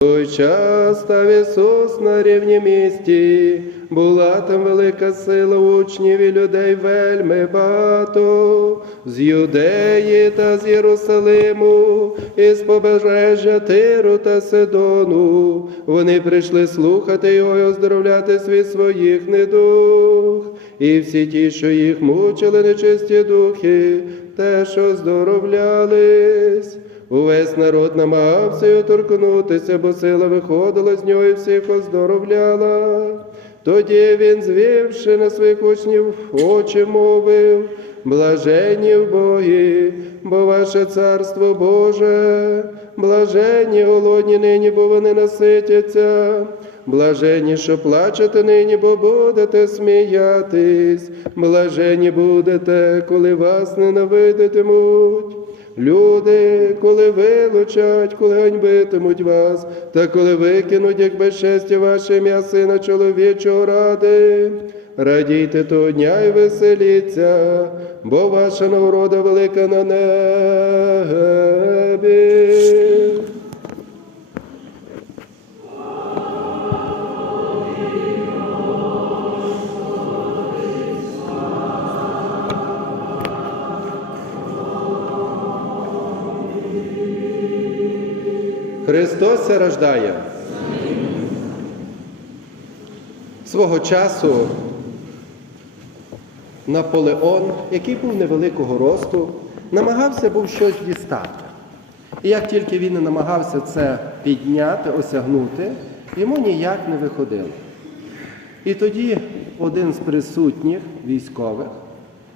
той час став Ісус на рівні місті, була там велика сила учнів і людей вельми багато, з Юдеї та з Єрусалиму, і з побережжя Тиру та Сидону. Вони прийшли слухати його і оздоровляти світ своїх недух. І всі ті, що їх мучили нечисті духи, теж оздоровлялись. Увесь народ намагався його торкнутися, бо сила виходила з нього і всіх оздоровляла. Тоді він, звівши на своїх учнів очі, мовив, блаженні в Богі, бо ваше царство Боже, блаженні голодні нині, бо вони наситяться. Блаженні, що плачете нині, бо будете сміятись, блаженні будете, коли вас ненавидитимуть. Люди, коли вилучать, коли ганьбитимуть вас, та коли викинуть, як безчестя ваше ім'я сина чоловічого ради, радійте того дня і веселіться, бо ваша нагорода велика на небі. Христос се рождає. Свого часу Наполеон, який був невеликого росту, намагався був щось дістати. І як тільки він намагався це підняти, осягнути, йому ніяк не виходило. І тоді один з присутніх військових,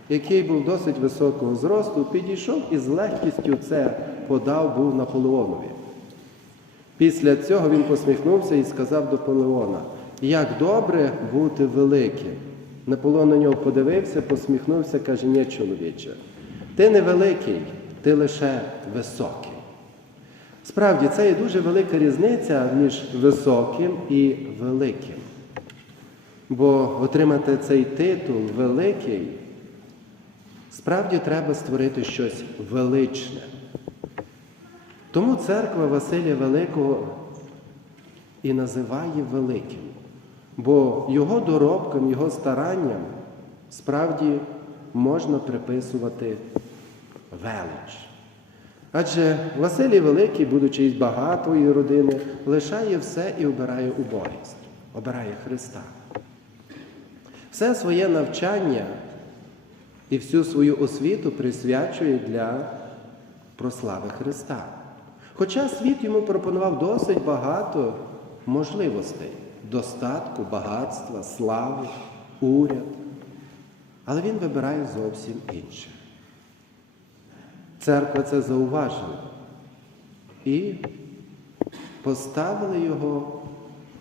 який був досить високого зросту, підійшов і з легкістю це подав був Наполеонові. Після цього він посміхнувся і сказав до Наполеона, як добре бути великим. Наполеон на нього подивився, посміхнувся, каже, ні, чоловіче, ти не великий, ти лише високий. Справді, це є дуже велика різниця між високим і великим. Бо отримати цей титул великий, справді треба створити щось величне. Тому церква Василія Великого і називає великим, бо його доробкам, його старанням справді можна приписувати велич. Адже Василій Великий, будучи із багатої родини, лишає все і обирає убогість, обирає Христа. Все своє навчання і всю свою освіту присвячує для прослави Христа. Хоча світ йому пропонував досить багато можливостей достатку, багатства, слави, уряд. Але він вибирає зовсім інше. Церква це зауважила і поставили його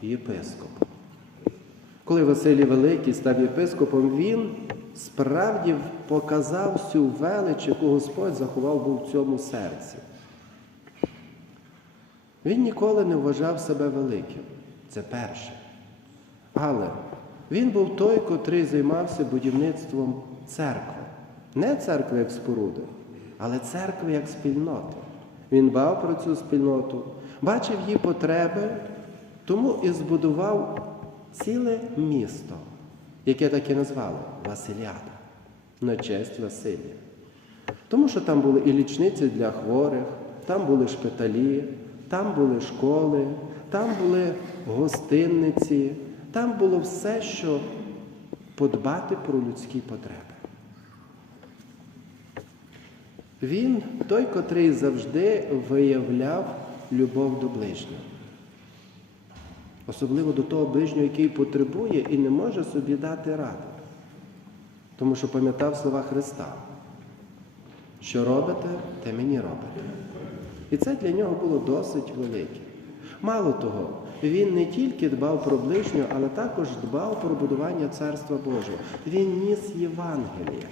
єпископом. Коли Василій Великий став єпископом, він справді показав всю велич, яку Господь заховав був в цьому серці. Він ніколи не вважав себе великим. Це перше. Але він був той, котрий займався будівництвом церкви. Не церкви як споруди, але церкви як спільноти. Він бав про цю спільноту, бачив її потреби, тому і збудував ціле місто, яке так і назвали Василіада, на честь Василія. Тому що там були і лічниці для хворих, там були шпиталі, там були школи, там були гостинниці, там було все, що подбати про людські потреби. Він той, котрий завжди виявляв любов до ближнього. Особливо до того ближнього, який потребує і не може собі дати ради. Тому що пам'ятав слова Христа. Що робите, те мені робите. І це для нього було досить велике. Мало того, він не тільки дбав про ближнього, але також дбав про будування Царства Божого. Він ніс Євангеліє,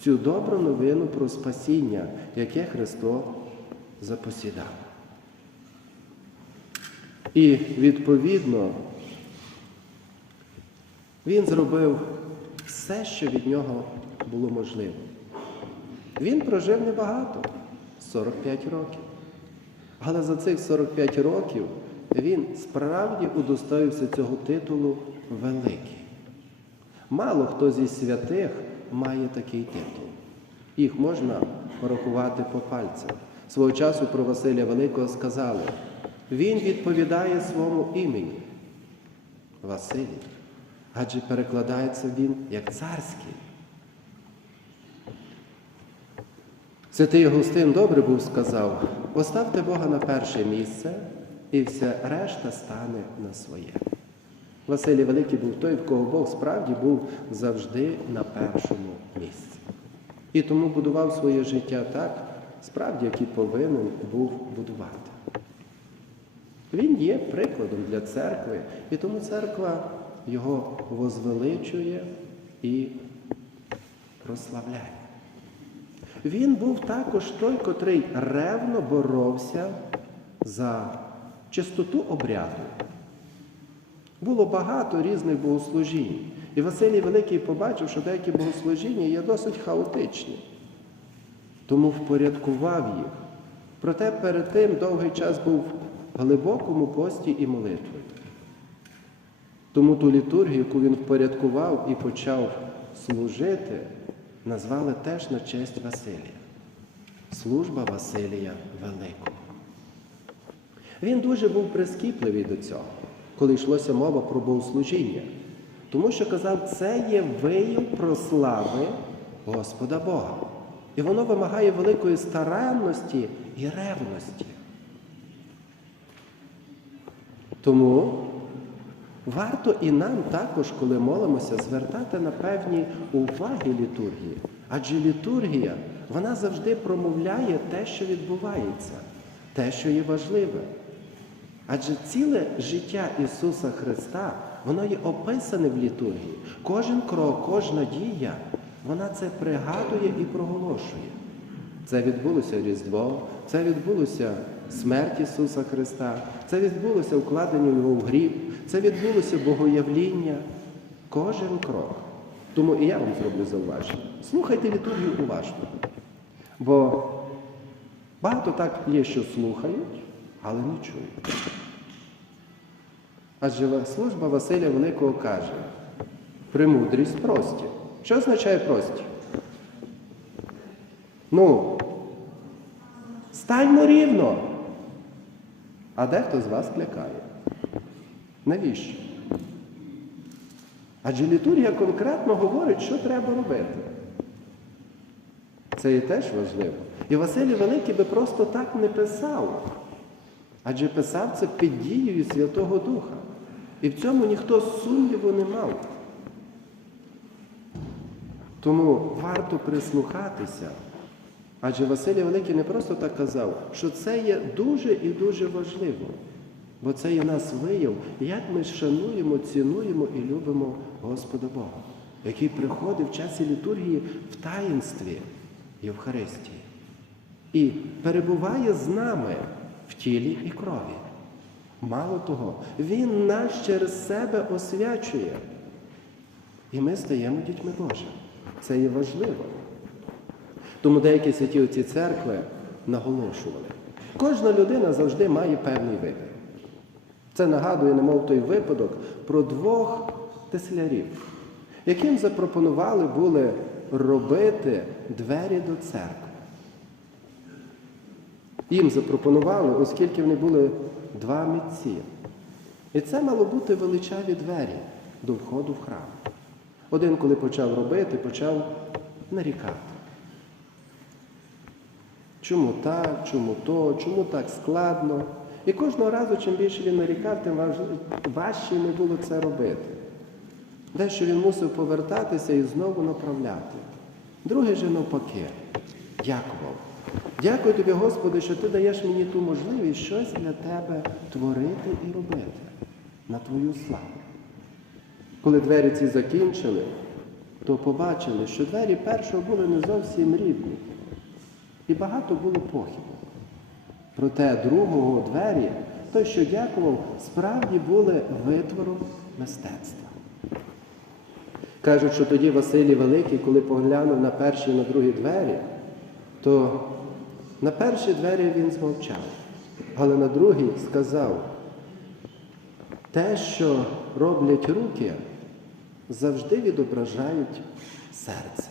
цю добру новину про спасіння, яке Христос запосідав. І відповідно він зробив все, що від нього було можливо. Він прожив небагато 45 років. Але за цих 45 років він справді удостоївся цього титулу великий. Мало хто зі святих має такий титул. Їх можна порахувати по пальцям. Свого часу про Василія Великого сказали, він відповідає своєму імені. Василій. Адже перекладається він як царський. Святий Августин добре був сказав, поставте Бога на перше місце, і вся решта стане на своє. Василій Великий був той, в кого Бог справді був завжди на першому місці. І тому будував своє життя так, справді, як і повинен був будувати. Він є прикладом для церкви, і тому церква його возвеличує і прославляє. Він був також той, котрий ревно боровся за чистоту обряду. Було багато різних богослужінь. І Василій Великий побачив, що деякі богослужіння є досить хаотичні. Тому впорядкував їх. Проте перед тим довгий час був в глибокому пості і молитві. Тому ту літургію, яку він впорядкував і почав служити, назвали теж на честь Василія. Служба Василія Великого. Він дуже був прискіпливий до цього, коли йшлося мова про богослужіння. Тому що казав, це є вияв прослави Господа Бога. І воно вимагає великої старанності і ревності. Тому варто і нам також, коли молимося, звертати на певні уваги літургії. Адже літургія, вона завжди промовляє те, що відбувається, те, що є важливе. Адже ціле життя Ісуса Христа, воно є описане в літургії. Кожен крок, кожна дія, вона це пригадує і проголошує. Це відбулося Різдво, це відбулося смерть Ісуса Христа, це відбулося вкладення Його в гріб, це відбулося Богоявління. Кожен крок. Тому і я вам зроблю зауваження. Слухайте літургію уважно. Бо багато так є, що слухають, але не чують. Адже служба Василя Великого каже, премудрість прості. Що означає прості? Ну, станьмо рівно. А дехто з вас клякає. Навіщо? Адже літургія конкретно говорить, що треба робити. Це і теж важливо. І Василій Великий би просто так не писав. Адже писав це під дією Святого Духа. І в цьому ніхто сумніву не мав. Тому варто прислухатися. Адже Василій Великий не просто так казав, що це є дуже і дуже важливо. Бо це є нас вияв, як ми шануємо, цінуємо і любимо Господа Бога, який приходить в часі літургії в таїнстві Євхаристії. І перебуває з нами в тілі і крові. Мало того, Він нас через себе освячує. І ми стаємо дітьми Божими. Це є важливо. Тому деякі святі отці церкви наголошували. Кожна людина завжди має певний вибір. Це нагадує, немов той випадок, про двох теслярів, яким запропонували були робити двері до церкви. Їм запропонували, оскільки вони були два митці. І це мало бути величаві двері до входу в храм. Один, коли почав робити, почав нарікати. Чому так, чому то, чому так складно? І кожного разу, чим більше він нарікав, тим важче йому було це робити. Дещо він мусив повертатися і знову направляти. Другий же навпаки, дякував. Дякую тобі, Господи, що ти даєш мені ту можливість щось для тебе творити і робити на твою славу. Коли двері ці закінчили, то побачили, що двері першого були не зовсім рівні. І багато було похибок. Проте другого двері, той, що дякував, справді були витвором мистецтва. Кажуть, що тоді Василій Великий, коли поглянув на перші і на другі двері, то на перші двері він змовчав, але на другій сказав, те, що роблять руки, завжди відображають серце.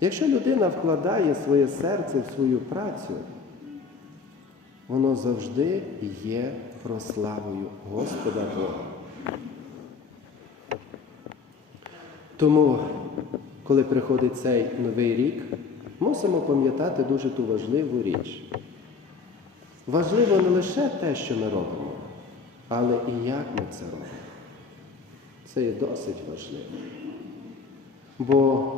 Якщо людина вкладає своє серце в свою працю, воно завжди є прославою Господа Бога. Тому, коли приходить цей новий рік, мусимо пам'ятати дуже ту важливу річ. Важливо не лише те, що ми робимо, але і як ми це робимо. Це є досить важливо. Бо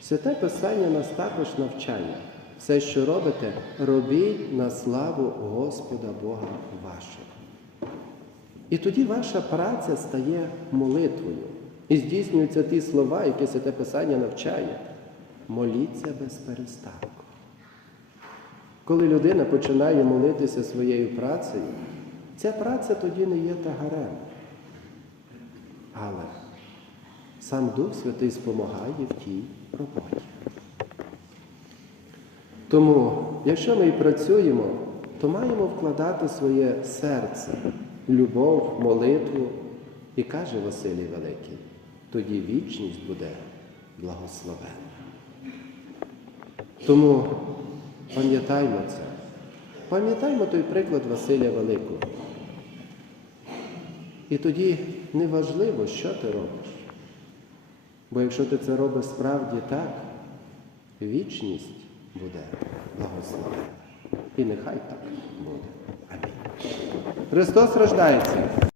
святе Писання нас також навчає. Все, що робите, робіть на славу Господа Бога вашого. І тоді ваша праця стає молитвою. І здійснюються ті слова, які Святе Писання навчає. Моліться без перестанку. Коли людина починає молитися своєю працею, ця праця тоді не є тагарем. Але сам Дух Святий спомагає в тій роботі. Тому, якщо ми і працюємо, то маємо вкладати своє серце, любов, молитву. І каже Василій Великий, тоді вічність буде благословенна. Тому пам'ятаймо це. Пам'ятаймо той приклад Василя Великого. І тоді неважливо, що ти робиш. Бо якщо ти це робиш справді так, вічність буде благословена. І нехай так буде. Амінь. Христос рождається.